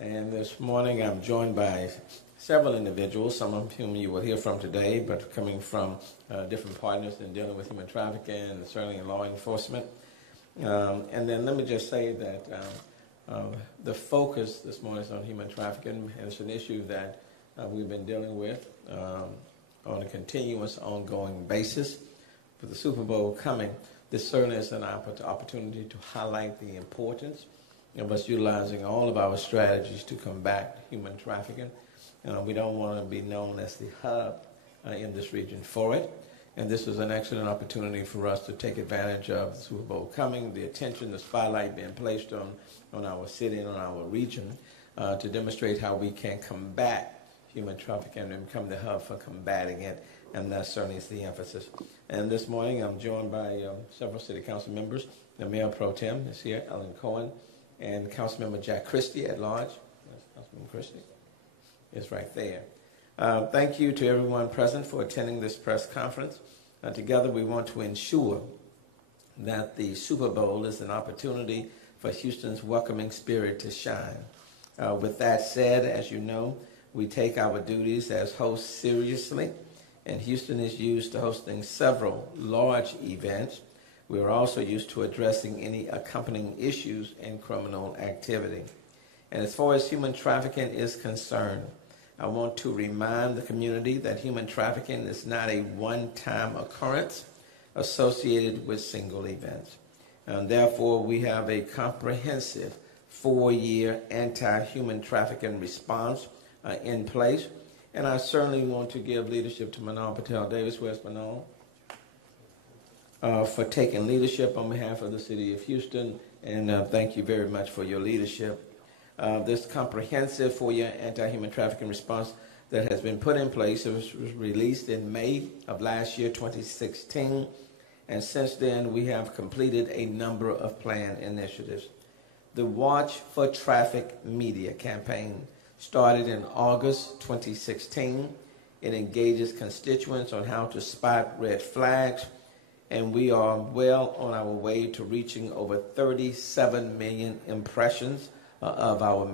And this morning I'm joined by several individuals, some of whom you will hear from today, but coming from different partners in dealing with human trafficking and certainly in law enforcement. And then let me just say that the focus this morning is on human trafficking, and it's an issue that we've been dealing with on a continuous, ongoing basis. With the Super Bowl coming, this certainly is an opportunity to highlight the importance of us utilizing all of our strategies to combat human trafficking. We don't want to be known as the hub in this region for it. And this is an excellent opportunity for us to take advantage of the Super Bowl coming, the attention, the spotlight being placed on our city and on our region to demonstrate how we can combat human trafficking and become the hub for combating it. And that certainly is the emphasis. And this morning I'm joined by several city council members. The Mayor Pro Tem is here, Ellen Cohen, and Councilmember Jack Christie at large. Councilmember Christie is right there. Thank you to everyone present for attending this press conference. Together we want to ensure that the Super Bowl is an opportunity for Houston's welcoming spirit to shine. With that said, as you know, we take our duties as hosts seriously, and Houston is used to hosting several large events. We are also used to addressing any accompanying issues in criminal activity. And as far as human trafficking is concerned, I want to remind the community that human trafficking is not a one-time occurrence associated with single events. And therefore, we have a comprehensive 4-year anti-human trafficking response in place. And I certainly want to give leadership to Manal Patel Davis. Where's Manal? For taking leadership on behalf of the city of Houston, and thank you very much for your leadership. This comprehensive 4-year anti-human trafficking response that has been put in place was released in May of last year, 2016, and since then we have completed a number of planned initiatives. The Watch for Traffic Media campaign started in August 2016. It engages constituents on how to spot red flags, and we are well on our way to reaching over 37 million impressions of our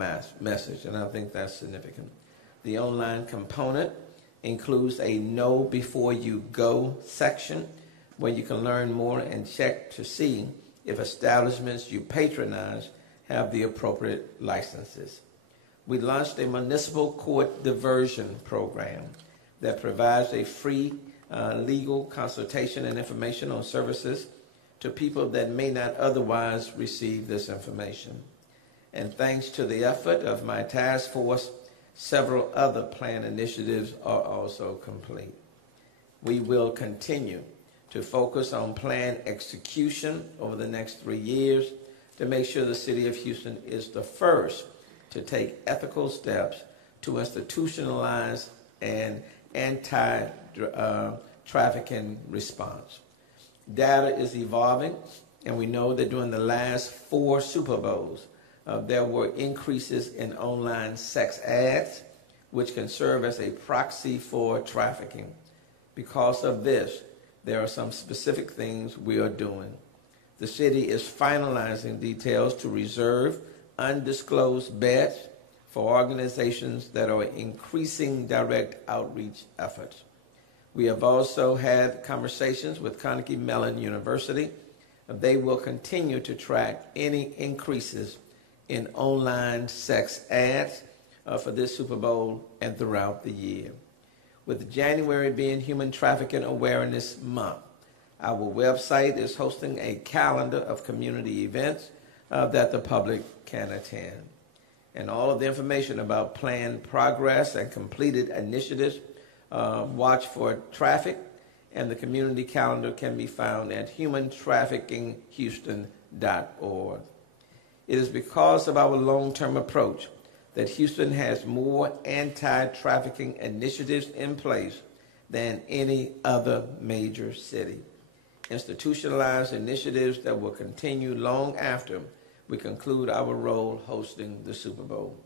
message, and I think that's significant. The online component includes a Know Before You Go section where you can learn more and check to see if establishments you patronize have the appropriate licenses. We launched a municipal court diversion program that provides a free legal consultation and information on services to people that may not otherwise receive this information. And thanks to the effort of my task force, several other planned initiatives are also complete. We will continue to focus on planned execution over the next 3 years to make sure the city of Houston is the first to take ethical steps to institutionalize an anti-trafficking response. Data is evolving, and we know that during the last 4 Super Bowls, there were increases in online sex ads, which can serve as a proxy for trafficking. Because of this, there are some specific things we are doing. The city is finalizing details to reserve undisclosed beds for organizations that are increasing direct outreach efforts. We have also had conversations with Carnegie Mellon University. They will continue to track any increases in online sex ads for this Super Bowl and throughout the year. With January being Human Trafficking Awareness Month, our website is hosting a calendar of community events that the public can attend. And all of the information about planned progress and completed initiatives, Watch for Traffic, and the community calendar can be found at humantraffickinghouston.org. It is because of our long-term approach that Houston has more anti-trafficking initiatives in place than any other major city. Institutionalized initiatives that will continue long after we conclude our role hosting the Super Bowl.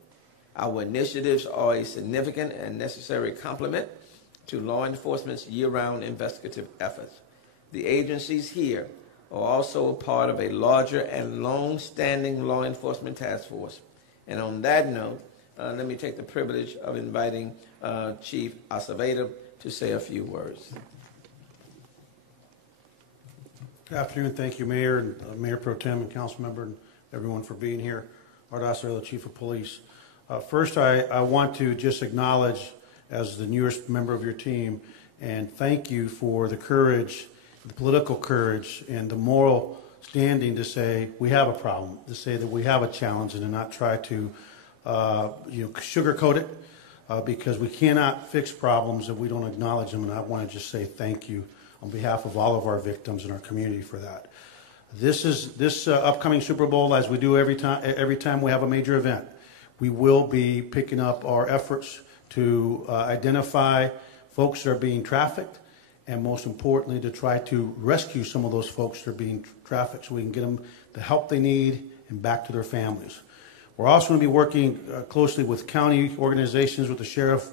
Our initiatives are a significant and necessary complement to law enforcement's year-round investigative efforts. The agencies here are also a part of a larger and long-standing law enforcement task force, And on that note, let me take the privilege of inviting Chief Acevedo to say a few words. Good afternoon. Thank you, Mayor, and Mayor Pro Tem and Council Member, and everyone for being here. Art Acevedo, Chief of Police. First, I want to just acknowledge, as the newest member of your team, and thank you for the courage, the political courage, and the moral standing to say we have a problem, to say that we have a challenge, and to not try to sugarcoat it, because we cannot fix problems if we don't acknowledge them. And I want to just say thank you on behalf of all of our victims in our community for that. This upcoming Super Bowl, as we do every time we have a major event, we will be picking up our efforts to identify folks that are being trafficked, and most importantly, to try to rescue some of those folks that are being trafficked so we can get them the help they need and back to their families. We're also going to be working closely with county organizations, with the sheriff,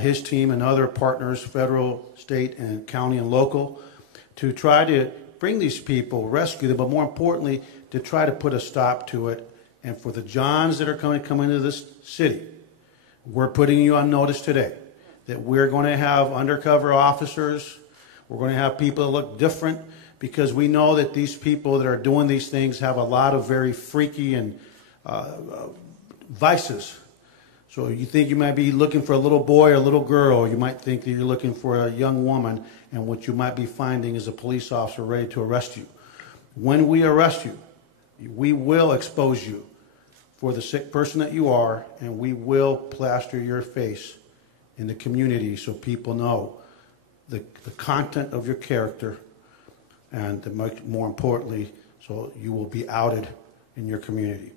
his team, and other partners, federal, state, and county and local, to try to bring these people, rescue them, but more importantly, to try to put a stop to it. And for the Johns that are coming into this city, we're putting you on notice today that we're going to have undercover officers. We're going to have people that look different, because we know that these people that are doing these things have a lot of very freaky and vices. So you think you might be looking for a little boy or a little girl. You might think that you're looking for a young woman, and what you might be finding is a police officer ready to arrest you. When we arrest you, we will expose you for the sick person that you are, and we will plaster your face in the community so people know the content of your character, and more importantly, so you will be outed in your community.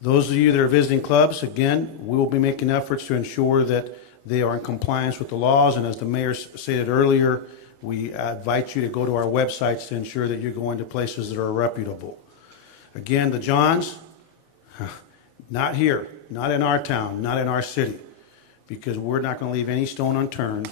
Those of you that are visiting clubs, again, we will be making efforts to ensure that they are in compliance with the laws. And as the mayor stated earlier, we invite you to go to our websites to ensure that you're going to places that are reputable. Again, the Johns, not here, not in our town, not in our city, because we're not going to leave any stone unturned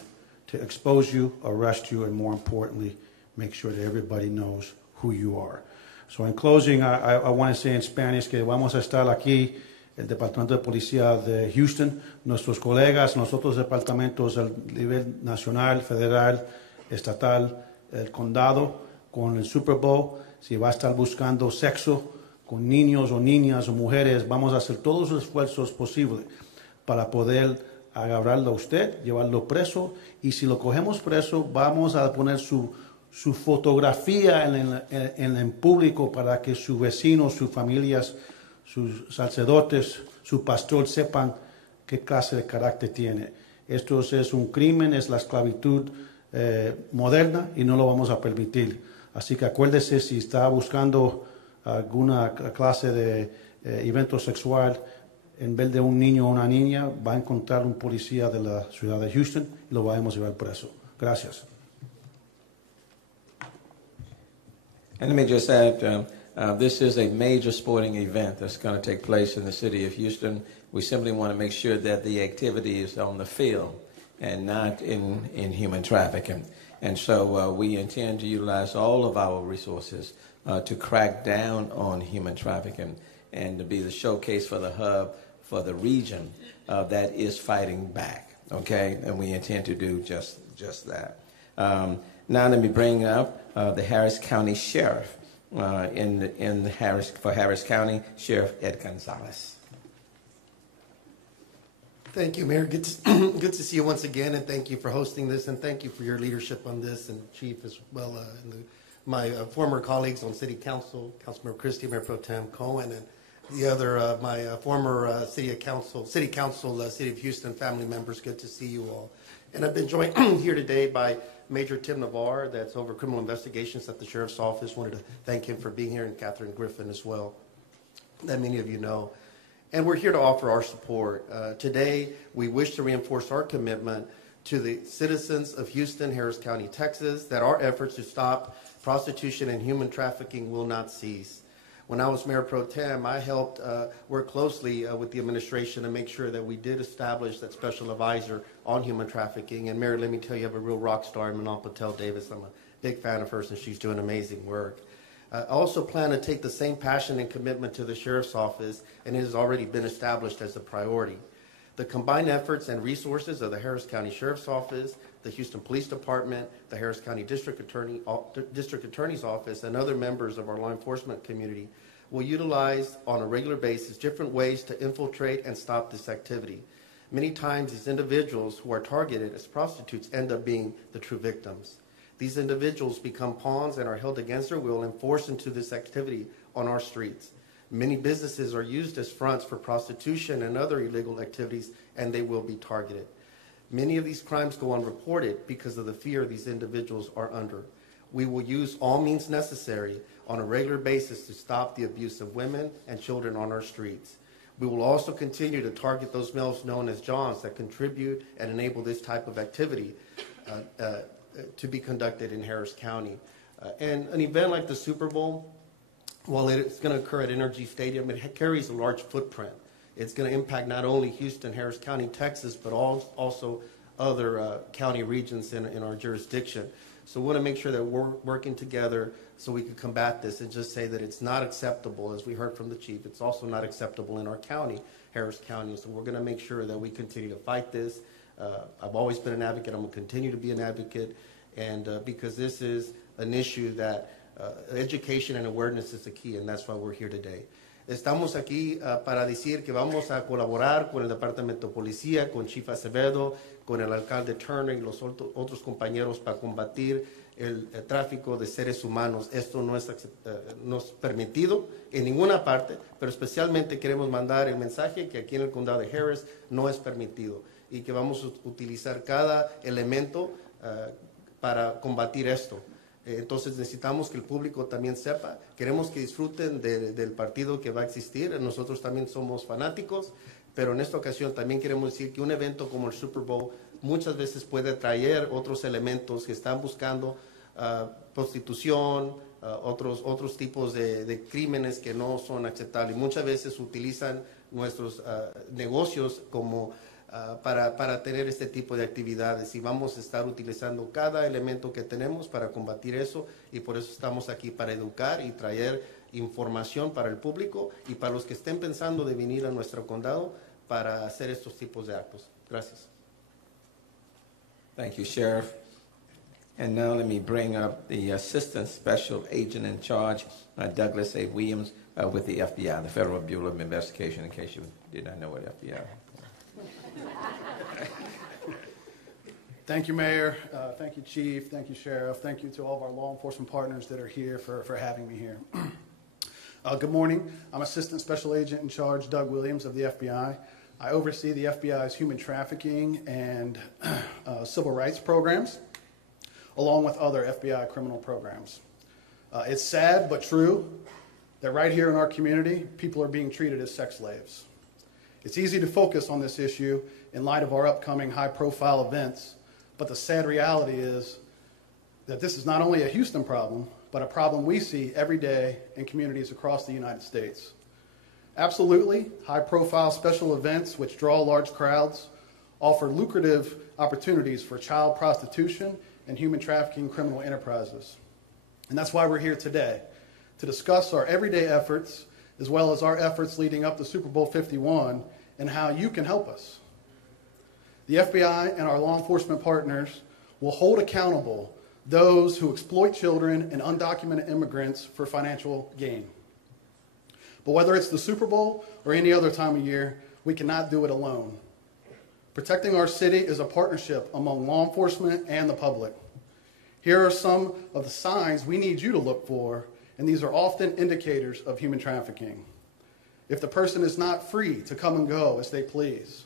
to expose you, arrest you, and more importantly, make sure that everybody knows who you are. So in closing, I want to say in Spanish que vamos a estar aquí, el Departamento de Policía de Houston, nuestros colegas, nosotros departamentos a nivel nacional, federal, estatal, el condado, con el Super Bowl, si va a estar buscando sexo con niños o niñas o mujeres, vamos a hacer todos los esfuerzos posibles para poder agarrarlo a usted, llevarlo preso, y si lo cogemos preso, vamos a poner su fotografía en público para que sus vecinos, sus familias, sus sacerdotes, su pastor sepan qué clase de carácter tiene. Esto es un crimen, es la esclavitud moderna, y no lo vamos a permitir. Así que acuérdese, si está buscando alguna clase de evento sexual, en vez de un niño o una niña, va a encontrar un policía de la ciudad de Houston y lo vamos a llevar preso. Gracias. And let me just add, this is a major sporting event that's going to take place in the city of Houston. We simply want to make sure that the activity is on the field and not in human trafficking. And so we intend to utilize all of our resources to crack down on human trafficking and to be the showcase for the hub for the region that is fighting back, okay? And we intend to do just that. Now let me bring up the Harris County Sheriff for Harris County, Sheriff Ed Gonzalez. Thank you, Mayor. Good to see you once again, and thank you for hosting this, and thank you for your leadership on this, and Chief as well, and my former colleagues on City Council, Councilmember Christie, Mayor Pro Tem Cohen, and the other my former City Council, City of Houston family members. Good to see you all. And I've been joined here today by Major Tim Navarre, that's over criminal investigations at the Sheriff's Office. Wanted to thank him for being here, and Catherine Griffin as well, that many of you know. And we're here to offer our support. Today, we wish to reinforce our commitment to the citizens of Houston, Harris County, Texas, that our efforts to stop prostitution and human trafficking will not cease. When I was Mayor Pro Tem, I helped work closely with the administration to make sure that we did establish that special advisor on human trafficking. And Mayor, let me tell you, you have a real rock star in Manal Patel Davis. I'm a big fan of hers, and she's doing amazing work. I also plan to take the same passion and commitment to the Sheriff's Office, and it has already been established as a priority. The combined efforts and resources of the Harris County Sheriff's Office, the Houston Police Department, the Harris County District Attorney's Office, and other members of our law enforcement community will utilize on a regular basis different ways to infiltrate and stop this activity. Many times these individuals who are targeted as prostitutes end up being the true victims. These individuals become pawns and are held against their will and forced into this activity on our streets. Many businesses are used as fronts for prostitution and other illegal activities, and they will be targeted. Many of these crimes go unreported because of the fear these individuals are under. We will use all means necessary on a regular basis to stop the abuse of women and children on our streets. We will also continue to target those males known as Johns that contribute and enable this type of activity to be conducted in Harris County. And an event like the Super Bowl, while it's going to occur at Energy Stadium, it carries a large footprint. It's going to impact not only Houston, Harris County, Texas, but also other county regions in our jurisdiction. So we want to make sure that we're working together so we can combat this and just say that it's not acceptable, as we heard from the chief. It's also not acceptable in our county, Harris County. So we're going to make sure that we continue to fight this. I've always been an advocate. I'm going to continue to be an advocate, and because this is an issue that education and awareness is the key, and that's why we're here today. Estamos aquí para decir que vamos a colaborar con el Departamento de Policía, con Chief Acevedo, con el alcalde Turner y los otros compañeros para combatir el tráfico de seres humanos. Esto no es permitido en ninguna parte, pero especialmente queremos mandar el mensaje que aquí en el condado de Harris no es permitido y que vamos a utilizar cada elemento para combatir esto. Entonces necesitamos que el público también sepa, queremos que disfruten del partido que va a existir, nosotros también somos fanáticos, pero en esta ocasión también queremos decir que un evento como el Super Bowl muchas veces puede traer otros elementos que están buscando prostitución, otros tipos de crímenes que no son aceptables. Muchas veces utilizan nuestros negocios como para tener este tipo de actividades, y vamos a estar utilizando cada elemento que tenemos para combatir eso, y por eso estamos aquí para educar y traer información para el público y para los que estén pensando de venir a nuestro condado para hacer estos tipos de actos. Gracias. Thank you, Sheriff. And now let me bring up the Assistant Special Agent in Charge, Douglas A. Williams, with the FBI, the Federal Bureau of Investigation, in case you did not know what FBI is. Thank you, Mayor. Thank you, Chief. Thank you, Sheriff. Thank you to all of our law enforcement partners that are here for having me here. Good morning. I'm Assistant Special Agent in Charge, Doug Williams of the FBI. I oversee the FBI's human trafficking and civil rights programs, along with other FBI criminal programs. It's sad but true that right here in our community, people are being treated as sex slaves. It's easy to focus on this issue in light of our upcoming high-profile events, but the sad reality is that this is not only a Houston problem, but a problem we see every day in communities across the United States. Absolutely, high-profile special events which draw large crowds offer lucrative opportunities for child prostitution and human trafficking criminal enterprises. And that's why we're here today, to discuss our everyday efforts as well as our efforts leading up to Super Bowl 51 and how you can help us. The FBI and our law enforcement partners will hold accountable those who exploit children and undocumented immigrants for financial gain. But whether it's the Super Bowl or any other time of year, we cannot do it alone. Protecting our city is a partnership among law enforcement and the public. Here are some of the signs we need you to look for, and these are often indicators of human trafficking. If the person is not free to come and go as they please.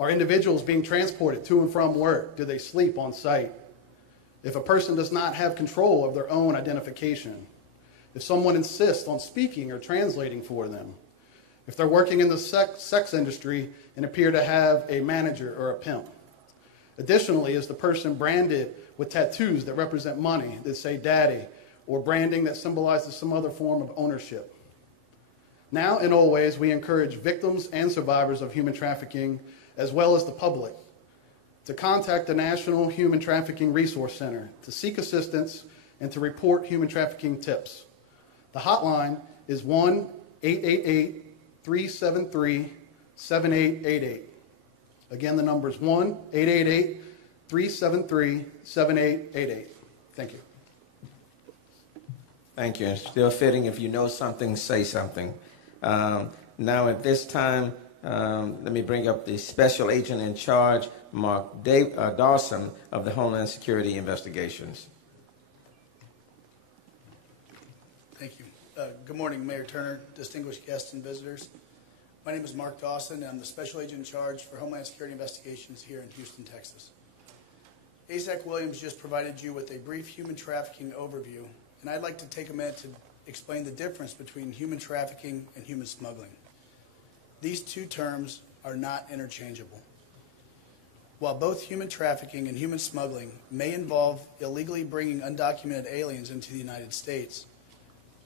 Are individuals being transported to and from work? Do they sleep on site? If a person does not have control of their own identification. If someone insists on speaking or translating for them. If they're working in the sex industry and appear to have a manager or a pimp. Additionally, is the person branded with tattoos that represent money that say daddy, or branding that symbolizes some other form of ownership. Now and always, we encourage victims and survivors of human trafficking, as well as the public, to contact the National Human Trafficking Resource Center to seek assistance and to report human trafficking tips. The hotline is 1-888-373-7888. Again, the number is 1-888-373-7888. Thank you. Thank you. And still fitting, if you know something, say something. Now at this time, let me bring up the Special Agent in Charge, Mark Dawson of the Homeland Security Investigations. Thank you. Good morning, Mayor Turner, distinguished guests and visitors. My name is Mark Dawson, and I'm the Special Agent in Charge for Homeland Security Investigations here in Houston, Texas. ASAC Williams just provided you with a brief human trafficking overview, and I'd like to take a minute to explain the difference between human trafficking and human smuggling. These two terms are not interchangeable. While both human trafficking and human smuggling may involve illegally bringing undocumented aliens into the United States,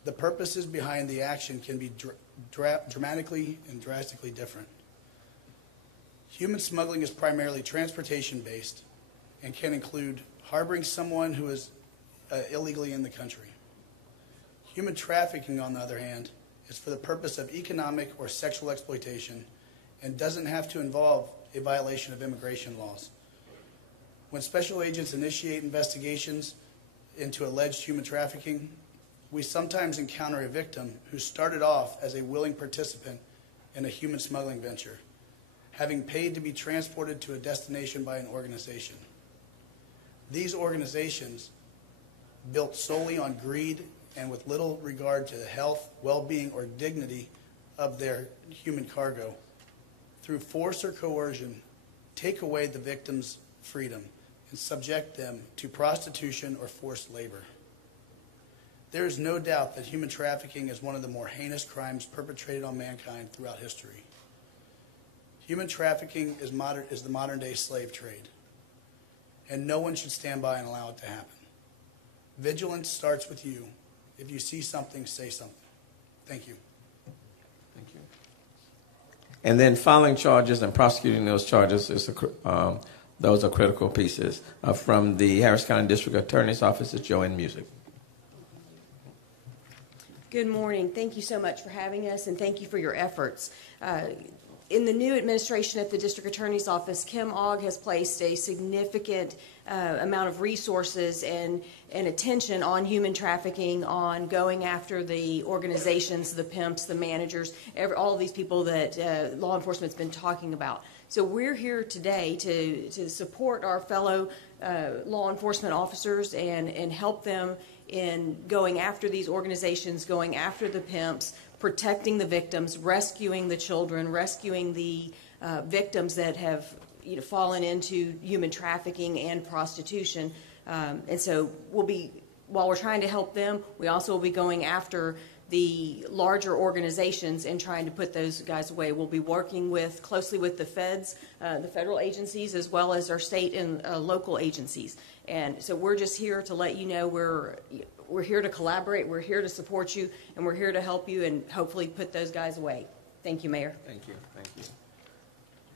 the purposes behind the action can be dramatically and drastically different. Human smuggling is primarily transportation-based and can include harboring someone who is illegally in the country. Human trafficking, on the other hand, is for the purpose of economic or sexual exploitation and doesn't have to involve a violation of immigration laws. When special agents initiate investigations into alleged human trafficking, we sometimes encounter a victim who started off as a willing participant in a human smuggling venture, having paid to be transported to a destination by an organization. These organizations, built solely on greed and with little regard to the health, well-being, or dignity of their human cargo, through force or coercion, take away the victim's freedom and subject them to prostitution or forced labor. There is no doubt that human trafficking is one of the more heinous crimes perpetrated on mankind throughout history. Human trafficking is the modern-day slave trade, and no one should stand by and allow it to happen. Vigilance starts with you. If you see something, say something. Thank you. Thank you. And then filing charges and prosecuting those charges, those are critical pieces. From the Harris County District Attorney's Office is Joanne Music. Good morning. Thank you so much for having us, and thank you for your efforts. In the new administration at the District Attorney's Office, Kim Ogg has placed a significant amount of resources and attention on human trafficking, on going after the organizations, the pimps, the managers, all of these people that law enforcement's been talking about. So we're here today to support our fellow law enforcement officers and help them in going after these organizations, going after the pimps, protecting the victims, rescuing the children, rescuing the victims that have fallen into human trafficking and prostitution. And so while we're trying to help them, we also will be going after the larger organizations and trying to put those guys away. We'll be working closely with the feds, the federal agencies, as well as our state and local agencies. And so we're just here to let you know we're here to collaborate, we're here to support you, and we're here to help you and hopefully put those guys away. Thank you, Mayor. Thank you. Thank you.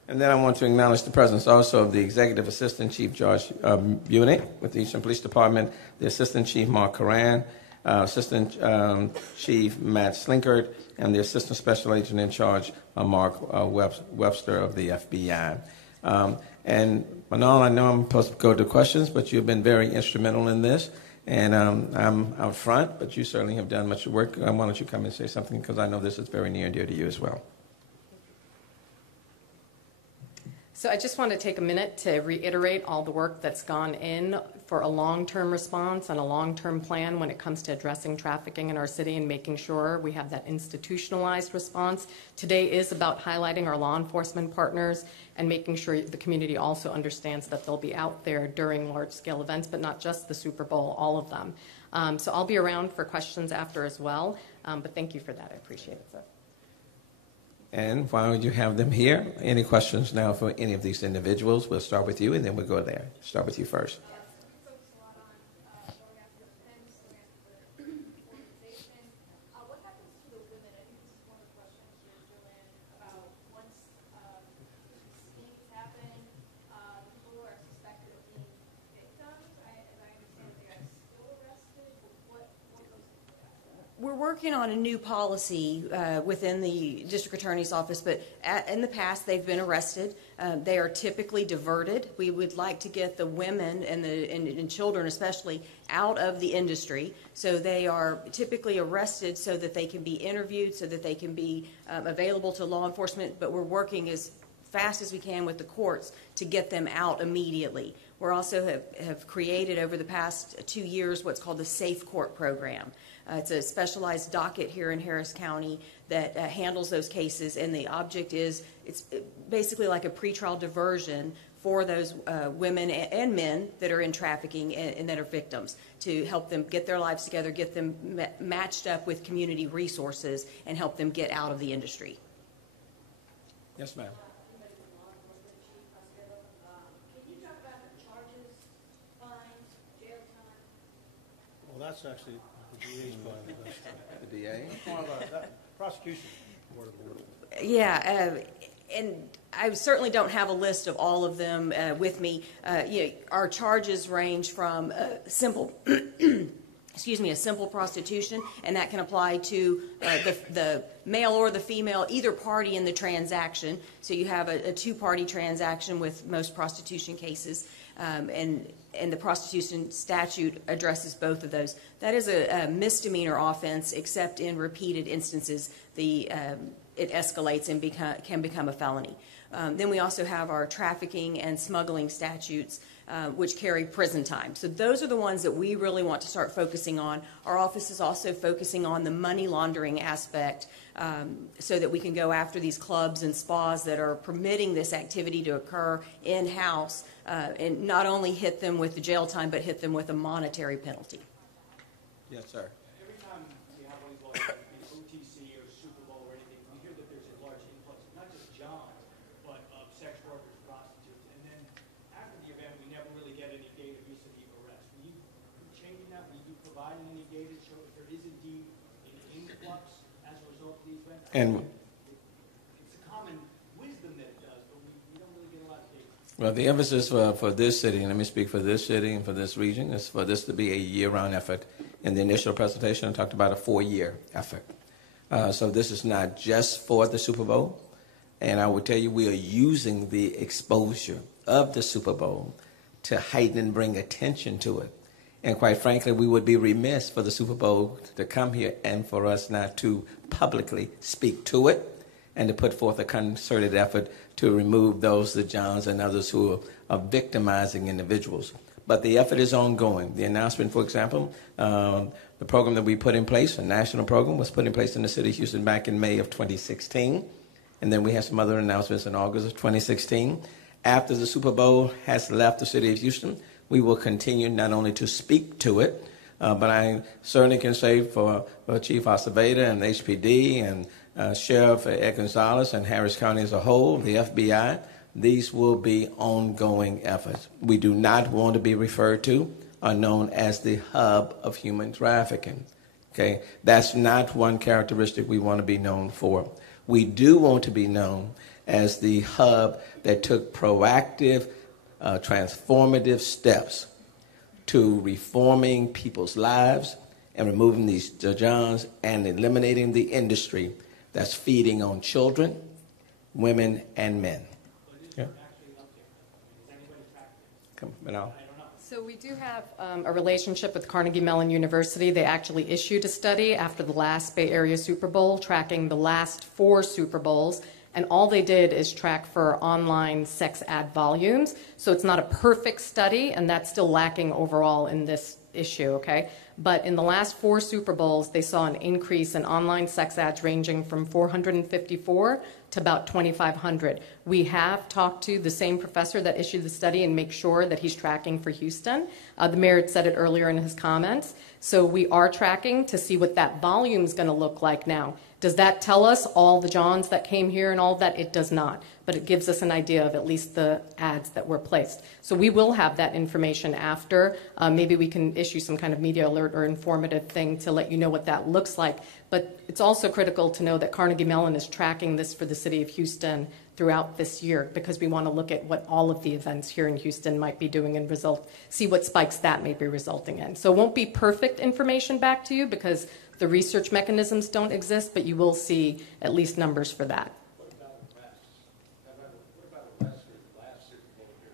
And then I want to acknowledge the presence also of the Executive Assistant Chief George Bunick with the Eastern Police Department, the Assistant Chief Mark Coran, Assistant Chief Matt Slinkard, and the Assistant Special Agent in Charge, Mark Webster of the FBI. And Manal, I know I'm supposed to go to questions, but you've been very instrumental in this. And I'm out front, but you certainly have done much work. Why don't you come and say something, because I know this is very near and dear to you as well. So I just want to take a minute to reiterate all the work that's gone in for a long-term response and a long-term plan when it comes to addressing trafficking in our city and making sure we have that institutionalized response. Today is about highlighting our law enforcement partners and making sure the community also understands that they'll be out there during large-scale events, but not just the Super Bowl, all of them. So I'll be around for questions after as well, but thank you for that. I appreciate it, sir. And why would you have them here? Any questions now for any of these individuals? We'll start with you, and then we'll go there. Start with you first. working on a new policy within the district attorney's office, but in the past they've been arrested. They are typically diverted. We would like to get the women and children especially out of the industry. So they are typically arrested so that they can be interviewed, so that they can be available to law enforcement, but we're working as fast as we can with the courts to get them out immediately. We also have created over the past 2 years what's called the Safe Court Program. It's a specialized docket here in Harris County that handles those cases, and the object is it's basically like a pretrial diversion for those women and men that are in trafficking and that are victims, to help them get their lives together, get them matched up with community resources, and help them get out of the industry. Yes, ma'am. Well, that's actually the DA's part of this. The DA? Prosecution. Yeah, and I certainly don't have a list of all of them with me. Our charges range from simple, a simple prostitution, and that can apply to the male or the female, either party in the transaction. So you have a two-party transaction with most prostitution cases, and the prostitution statute addresses both of those. That is a misdemeanor offense, except in repeated instances, it escalates and can become a felony. Then we also have our trafficking and smuggling statutes, which carry prison time. So those are the ones that we really want to start focusing on. Our office is also focusing on the money laundering aspect, so that we can go after these clubs and spas that are permitting this activity to occur in-house, and not only hit them with the jail time, but hit them with a monetary penalty. Yes, sir. Every time we have one of these like OTC or Super Bowl or anything, we hear that there's a large influx, not just Johns, but of sex workers, prostitutes, and then after the event, we never really get any data vis-a-vis arrest. Will you be changing that? Will you be providing any data to show if there is indeed an influx as a result of these events? And it's a common wisdom that it does, but we don't really get a lot of data. well, the emphasis for this city, and let me speak for this city and for this region, is for this to be a year-round effort. In the initial presentation, I talked about a 4-year effort. So this is not just for the Super Bowl. And I would tell you, we are using the exposure of the Super Bowl to heighten and bring attention to it. And quite frankly, we would be remiss for the Super Bowl to come here and for us not to publicly speak to it and to put forth a concerted effort to remove those, the Johns and others who are victimizing individuals. But the effort is ongoing. The announcement, for example, the program that we put in place, a national program, was put in place in the city of Houston back in May of 2016. And then we have some other announcements in August of 2016. After the Super Bowl has left the city of Houston, we will continue not only to speak to it, but I certainly can say for Chief Acevedo and HPD and Sheriff Ed Gonzalez and Harris County as a whole, the FBI, these will be ongoing efforts. We do not want to be referred to or known as the hub of human trafficking. Okay, that's not one characteristic we want to be known for. We do want to be known as the hub that took proactive, transformative steps to reforming people's lives and removing these Johns and eliminating the industry that's feeding on children, women, and men. Yeah. Come on. So we do have a relationship with Carnegie Mellon University. They actually issued a study after the last Bay Area Super Bowl, tracking the last 4 Super Bowls. And all they did is track for online sex ad volumes. So it's not a perfect study, and that's still lacking overall in this issue, okay? But in the last 4 Super Bowls, they saw an increase in online sex ads ranging from 454 to about 2,500. We have talked to the same professor that issued the study and make sure that he's tracking for Houston. The mayor said it earlier in his comments. So we are tracking to see what that volume is going to look like now. Does that tell us all the Johns that came here and all of that? It does not, but it gives us an idea of at least the ads that were placed. So we will have that information after. Maybe we can issue some kind of media alert or informative thing to let you know what that looks like. But it's also critical to know that Carnegie Mellon is tracking this for the city of Houston throughout this year, because we want to look at what all of the events here in Houston might be doing and see what spikes that may be resulting in. So it won't be perfect information back to you, because The research mechanisms don't exist, but you will see at least numbers for that. What about arrests? What about arrests for the last Super Bowl here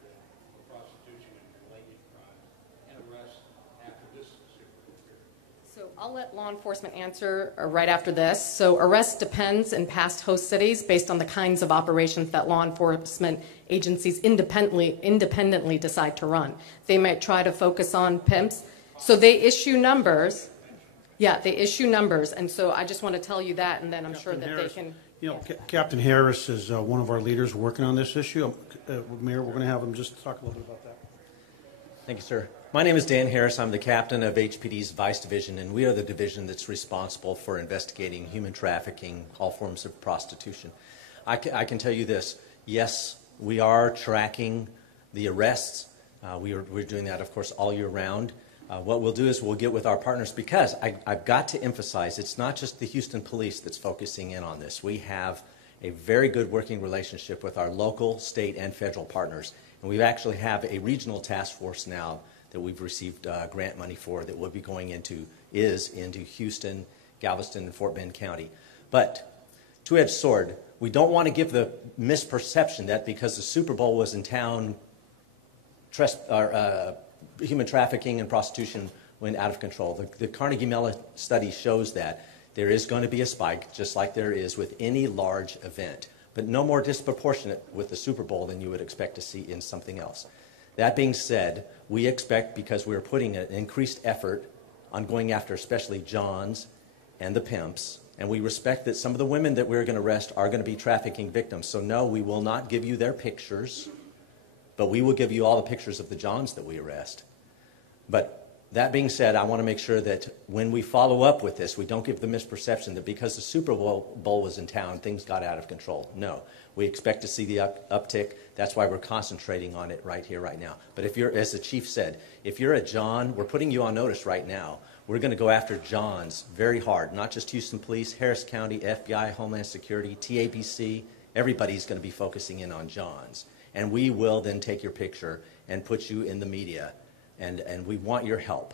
for prostitution and related crimes, and arrests after this Super Bowl period? So I'll let law enforcement answer right after this. So arrest depends in past host cities based on the kinds of operations that law enforcement agencies independently decide to run. They might try to focus on pimps. So they issue numbers. Yeah, they issue numbers. And so I just want to tell you that, and then I'm sure that they can. You know, Captain Harris is one of our leaders working on this issue. Mayor, we're going to have him just talk a little bit about that. Thank you, sir. My name is Dan Harris. I'm the captain of HPD's Vice Division, and we are the division that's responsible for investigating human trafficking, all forms of prostitution. I can tell you this. Yes, we are tracking the arrests. We're doing that, of course, all year round. What we'll do is we'll get with our partners, because I've got to emphasize it's not just the Houston police that's focusing in on this. We have a very good working relationship with our local, state, and federal partners. And we actually have a regional task force now that we've received grant money for that will be going into Houston, Galveston, and Fort Bend County. But two-edged sword, we don't want to give the misperception that because the Super Bowl was in town, human trafficking and prostitution went out of control. The Carnegie Mellon study shows that there is going to be a spike, just like there is with any large event, but no more disproportionate with the Super Bowl than you would expect to see in something else. That being said, we expect, because we're putting an increased effort on going after especially Johns and the pimps, and we respect that some of the women that we're going to arrest are going to be trafficking victims. So no, we will not give you their pictures, but we will give you all the pictures of the Johns that we arrest. But that being said, I want to make sure that when we follow up with this, we don't give the misperception that because the Super Bowl was in town, things got out of control. No, we expect to see the uptick. That's why we're concentrating on it right here, right now. But if you're, as the chief said, if you're a John, we're putting you on notice right now. We're going to go after Johns very hard, not just Houston Police, Harris County, FBI, Homeland Security, TABC. Everybody's going to be focusing in on Johns. And we will then take your picture and put you in the media. And we want your help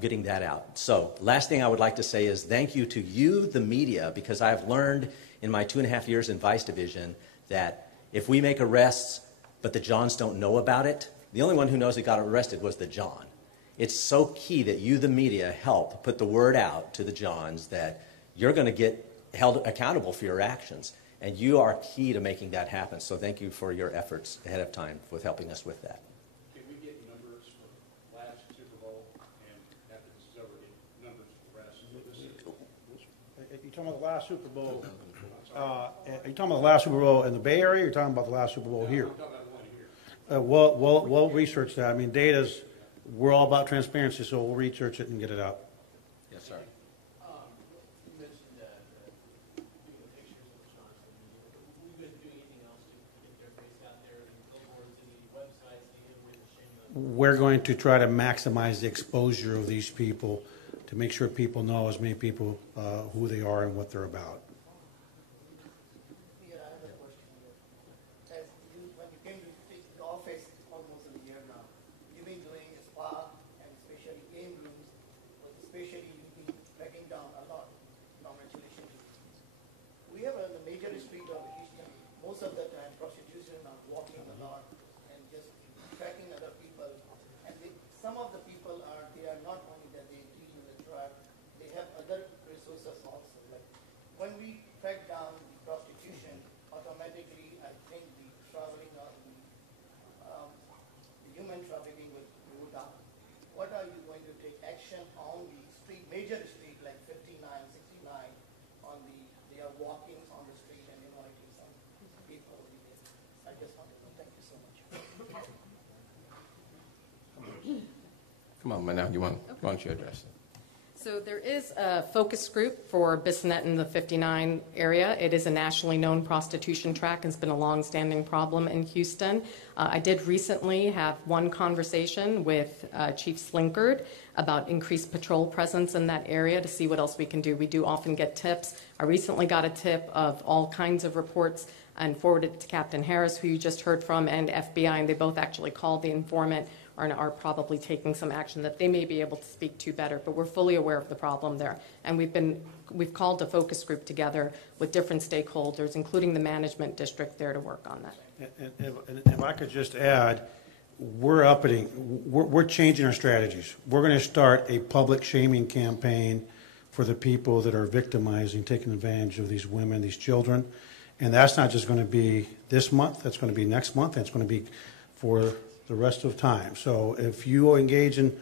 getting that out. So last thing I would like to say is thank you to you, the media, because I've learned in my 2.5 years in Vice Division that if we make arrests but the Johns don't know about it, the only one who knows he got arrested was the John. It's so key that you, the media, help put the word out to the Johns that you're going to get held accountable for your actions. And you are key to making that happen. So thank you for your efforts ahead of time with helping us with that. You're talking about the last Super Bowl. Are you talking about the last Super Bowl in the Bay Area, or you're talking about the last Super Bowl here? I'm talking about the one here. We'll research that. I mean, we're all about transparency, so we'll research it and get it out. Yes, sir. You mentioned doing the pictures of Johnson. We've been doing anything else to get their face out there, any billboards, any websites, any way to shame them? We're going to try to maximize the exposure of these people to make sure people know, as many people, who they are and what they're about. Yeah, I have a question here. When you came to the office almost a year now, you've been doing a spa and especially game rooms, but especially you've been cracking down a lot. Congratulations. We have a major street of Houston. Most of the time, prostitution are walking a lot and just tracking other people. And some of the people they are not only that they deal with the drug, they have other resources also. Like when we track down the prostitution, automatically I think the traveling or the human trafficking will go down. What are you going to take action on the street, major street like 59, 69, they are walking on the street and inviting some people. I just want to know. Thank you so much. Come on, Manal, why don't you address it? So there is a focus group for Bissonnette in the 59 area. It is a nationally known prostitution track. It's been a long-standing problem in Houston. I did recently have one conversation with Chief Slinkard about increased patrol presence in that area to see what else we can do. We do often get tips. I recently got a tip of all kinds of reports and forwarded it to Captain Harris, who you just heard from, and FBI, and they both actually called the informant, are probably taking some action that they may be able to speak to better, but we're fully aware of the problem there. And we've called a focus group together with different stakeholders, including the management district there to work on that. And if I could just add, we're changing our strategies. We're going to start a public shaming campaign for the people that are victimizing, taking advantage of these women, these children. And that's not just going to be this month, that's going to be next month, that's going to be for the rest of time. So if you engage in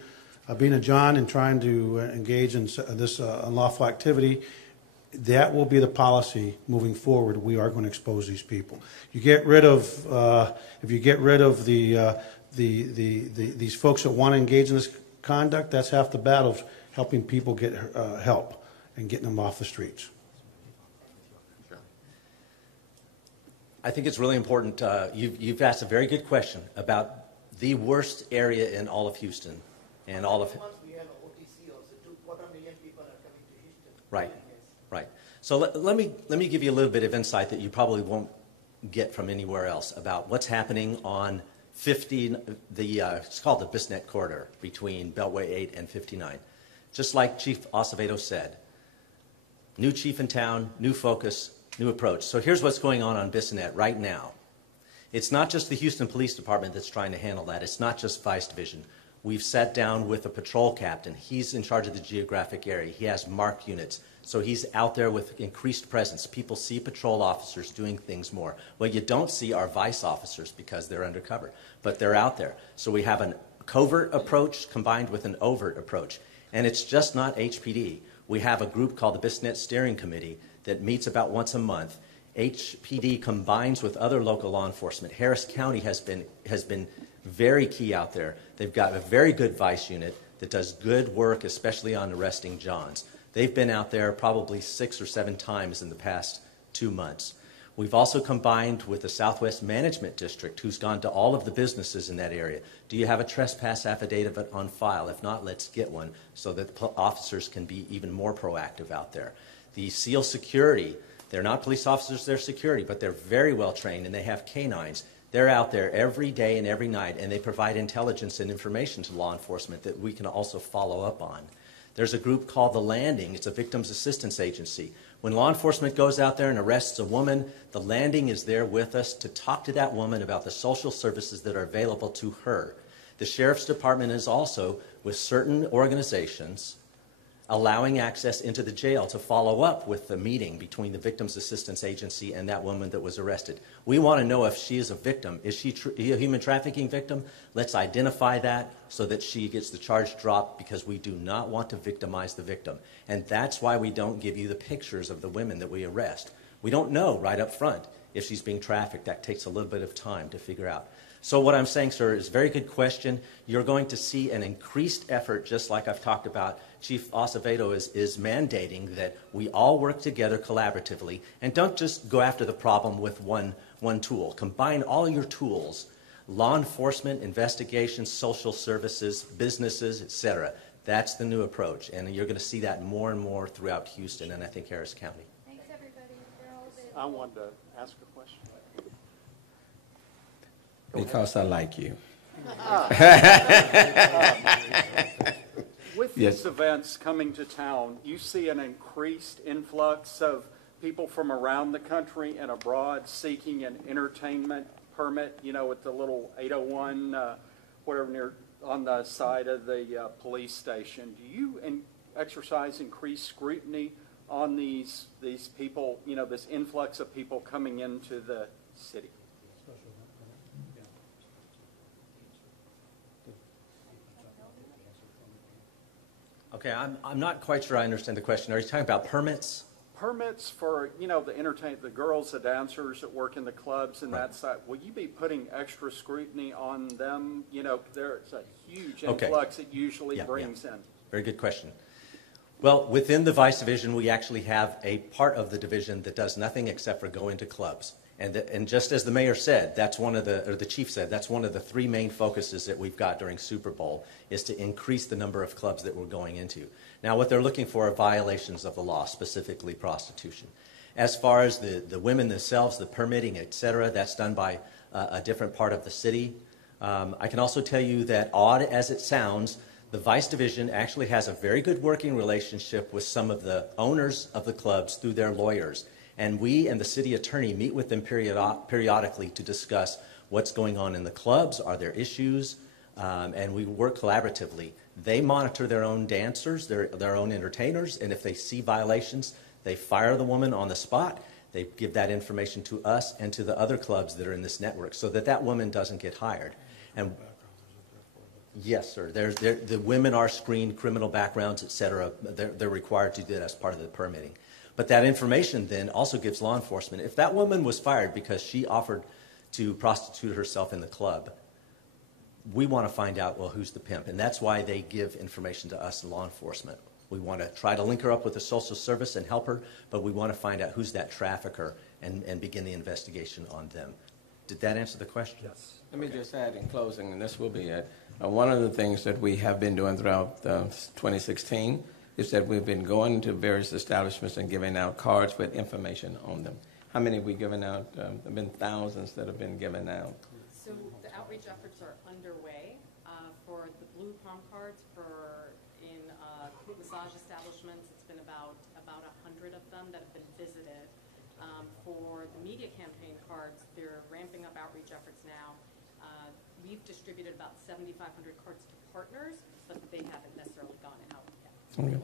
being a John and trying to engage in this unlawful activity, that will be the policy moving forward. We are going to expose these people. You get rid of, if you get rid of these folks that want to engage in this conduct, that's half the battle of helping people get help and getting them off the streets. I think it's really important. You've asked a very good question about the worst area in all of Houston and all of. We have OTC also. 2 million people are coming to Houston. Right, right. So let me give you a little bit of insight that you probably won't get from anywhere else about what's happening on 50. It's called the Bisnet Corridor between Beltway 8 and 59. Just like Chief Acevedo said, new chief in town, new focus, new approach. So here's what's going on Bissonnet right now. It's not just the Houston Police Department that's trying to handle that. It's not just Vice Division. We've sat down with a patrol captain. He's in charge of the geographic area. He has marked units. So he's out there with increased presence. People see patrol officers doing things more. What you don't see are vice officers because they're undercover, but they're out there. So we have a covert approach combined with an overt approach. And it's just not HPD. We have a group called the Bissonnet Steering Committee that meets about once a month. HPD combines with other local law enforcement. Harris County has been very key out there. They've got a very good vice unit that does good work, especially on arresting Johns. They've been out there probably 6 or 7 times in the past 2 months. We've also combined with the Southwest Management District, who's gone to all of the businesses in that area. Do you have a trespass affidavit on file? If not, let's get one so that officers can be even more proactive out there. The SEAL Security, they're not police officers, they're security, but they're very well trained and they have canines. They're out there every day and every night, and they provide intelligence and information to law enforcement that we can also follow up on. There's a group called The Landing. It's a victims assistance agency. When law enforcement goes out there and arrests a woman, The Landing is there with us to talk to that woman about the social services that are available to her. The Sheriff's Department is also, with certain organizations, allowing access into the jail to follow up with the meeting between the Victims Assistance Agency and that woman that was arrested. We want to know if she is a victim. Is she a human trafficking victim? Let's identify that so that she gets the charge dropped, because we do not want to victimize the victim. And that's why we don't give you the pictures of the women that we arrest. We don't know right up front if she's being trafficked. That takes a little bit of time to figure out. So what I'm saying, sir, is a very good question. You're going to see an increased effort, just like I've talked about. Chief Acevedo is mandating that we all work together collaboratively and don't just go after the problem with one tool. Combine all your tools, law enforcement, investigations, social services, businesses, etc. That's the new approach, and you're going to see that more and more throughout Houston and I think Harris County. Thanks, everybody. They're all available. I wanted to ask a question. Because I like you. With these events coming to town, you see an increased influx of people from around the country and abroad seeking an entertainment permit, you know, with the little 801, whatever, near on the side of the police station. Do you exercise increased scrutiny on these people, you know, this influx of people coming into the city? Okay, I'm not quite sure I understand the question. Are you talking about permits? Permits for, you know, the girls, the dancers that work in the clubs and that side. Will you be putting extra scrutiny on them? You know, there's a huge influx it usually brings in. Very good question. Well, within the Vice Division, we actually have a part of the division that does nothing except for go into clubs. And just as the mayor said, that's one of the chief said, that's one of the 3 main focuses that we've got during Super Bowl, is to increase the number of clubs that we're going into. Now, what they're looking for are violations of the law, specifically prostitution. As far as the women themselves, the permitting, et cetera, that's done by a different part of the city. I can also tell you that, odd as it sounds, the Vice Division actually has a very good working relationship with some of the owners of the clubs through their lawyers. And we and the city attorney meet with them periodically to discuss what's going on in the clubs, are there issues, and we work collaboratively. They monitor their own dancers, their own entertainers, and if they see violations, they fire the woman on the spot. They give that information to us and to the other clubs that are in this network so that that woman doesn't get hired. And yes, sir. The women are screened, criminal backgrounds, et cetera. They're required to do that as part of the permitting. But that information then also gives law enforcement. If that woman was fired because she offered to prostitute herself in the club, we want to find out, well, who's the pimp? And that's why they give information to us, law enforcement. We want to try to link her up with the social service and help her, but we want to find out who's that trafficker and begin the investigation on them. Did that answer the question? Yes. Let me just add in closing, and this will be it. One of the things that we have been doing throughout 2016 is that we've been going to various establishments and giving out cards with information on them. How many have we given out? There have been thousands that have been given out. So the outreach efforts are underway for the blue palm cards in massage establishments. It's been about 100 of them that have been visited. For the media campaign cards, they're ramping up outreach efforts now. We've distributed about 7,500 cards to partners, but they haven't necessarily gone out yet. Okay.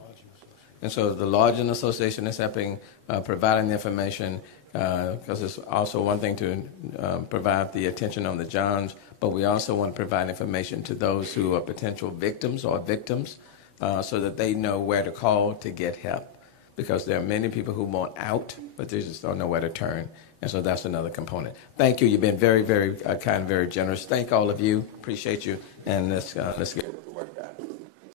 And so the Lodging Association is helping providing the information because it's also one thing to provide the attention on the Johns, but we also want to provide information to those who are potential victims or victims so that they know where to call to get help. Because there are many people who want out, but they just don't know where to turn. And so that's another component. Thank you. You've been very, very kind, very generous. Thank all of you. Appreciate you. And let's get to work.